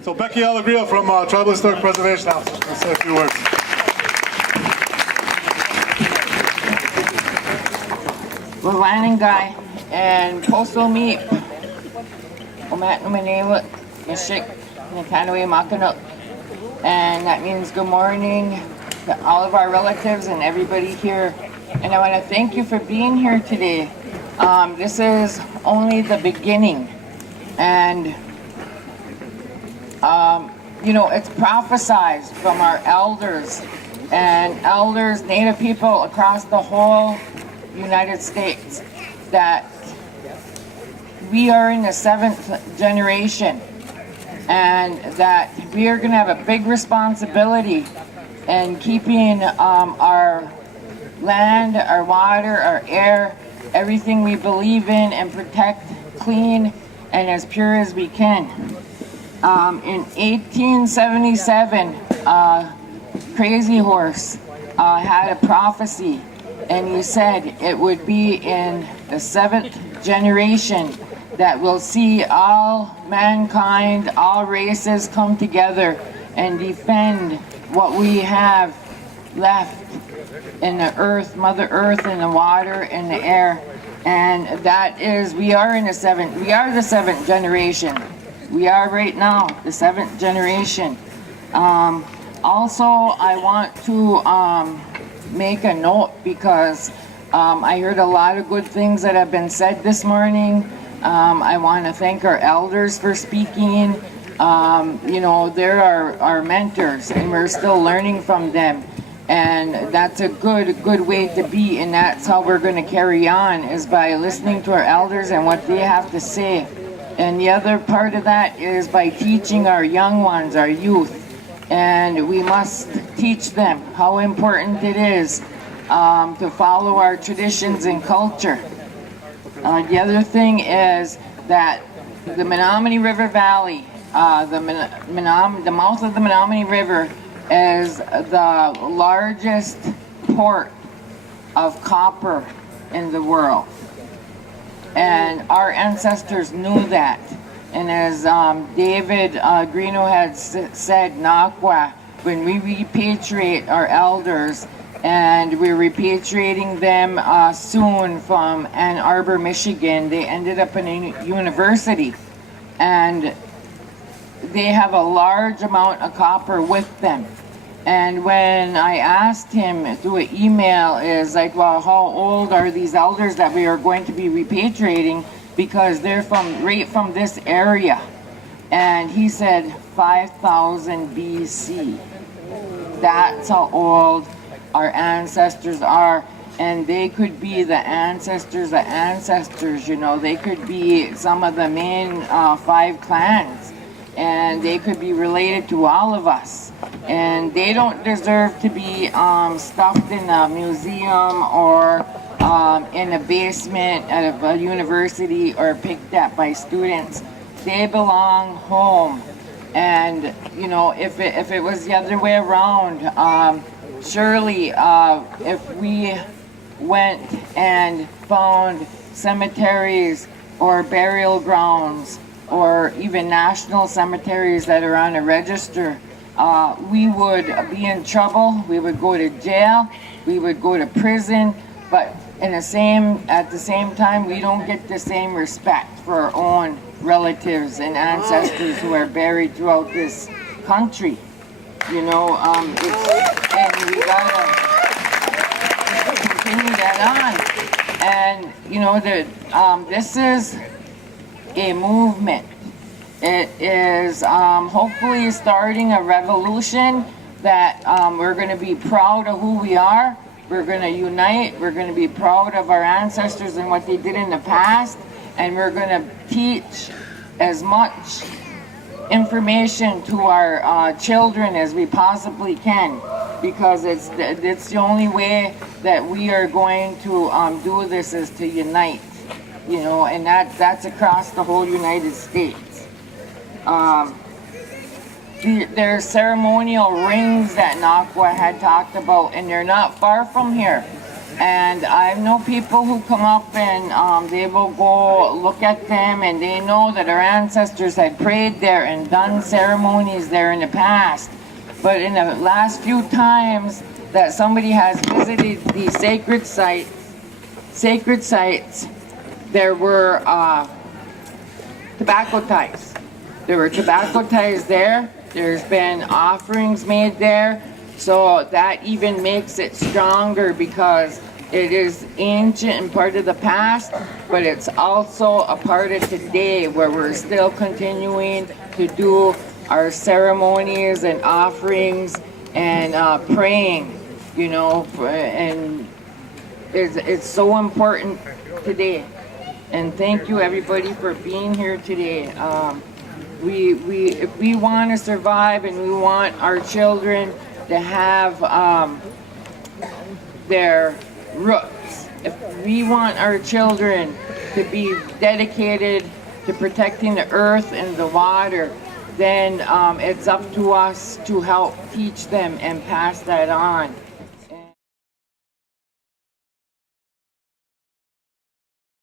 So Becky Alegria from Tribal Historic Preservation Office. I'll say a few words. Guy and Postal Meat, Menominee Nation, and that means good morning to all of our relatives and everybody here. And I want to thank you for being here today. This is only the beginning, and you know, it's prophesied from our elders and elders, Native people across the whole United States, that we are in the 7th generation and that we are going to have a big responsibility in keeping our land, our water, our air, everything we believe in, and protect clean and as pure as we can. In 1877, Crazy Horse had a prophecy, and he said it would be in the 7th generation that we'll see all mankind, all races come together and defend what we have left in the earth, Mother Earth, and the water, and the air. And that is, we are the 7th generation. We are right now the 7th generation. Also, I want to make a note because I heard a lot of good things that have been said this morning. I want to thank our elders for speaking. You know, they're our mentors, and we're still learning from them. And that's a good way to be, and that's how we're going to carry on, is by listening to our elders and what they have to say. And the other part of that is by teaching our young ones, our youth. And we must teach them how important it is to follow our traditions and culture. The other thing is that the Menominee River Valley, the mouth of the Menominee River, is the largest port of copper in the world. And our ancestors knew that. And as David Greeno had said, Nakwa, when we repatriate our elders, and we're repatriating them soon from Ann Arbor, Michigan, they ended up in a university. And they have a large amount of copper with them. And when I asked him through an email, is like, well, how old are these elders that we are going to be repatriating? Because they're right from this area. And he said 5,000 BC. That's how old our ancestors are. And they could be the ancestors of ancestors, you know. They could be some of the main 5 clans. And they could be related to all of us. And they don't deserve to be stuffed in a museum or in a basement of a university or picked at by students. They belong home. And, you know, if it was the other way around, surely if we went and found cemeteries or burial grounds or even national cemeteries that are on a register, we would be in trouble. We would go to jail. We would go to prison. But at the same time, we don't get the same respect for our own relatives and ancestors who are buried throughout this country. You know, and we gotta continue that on. And you know, this is a movement. It is hopefully starting a revolution that we're going to be proud of who we are. We're going to unite. We're going to be proud of our ancestors and what they did in the past. And we're going to teach as much information to our children as we possibly can, because it's the only way that we are going to do this is to unite. You know, and that's across the whole United States. There's ceremonial rings that Nakwa had talked about, and they're not far from here. And I know people who come up and they will go look at them, and they know that our ancestors had prayed there and done ceremonies there in the past. But in the last few times that somebody has visited these sacred sites, there were tobacco ties. There were tobacco ties there. There's been offerings made there. So that even makes it stronger, because it is ancient and part of the past, but it's also a part of today, where we're still continuing to do our ceremonies and offerings and praying, you know, and it's so important today. And thank you everybody for being here today. If we want to survive and we want our children to have their roots, if we want our children to be dedicated to protecting the earth and the water, then it's up to us to help teach them and pass that on.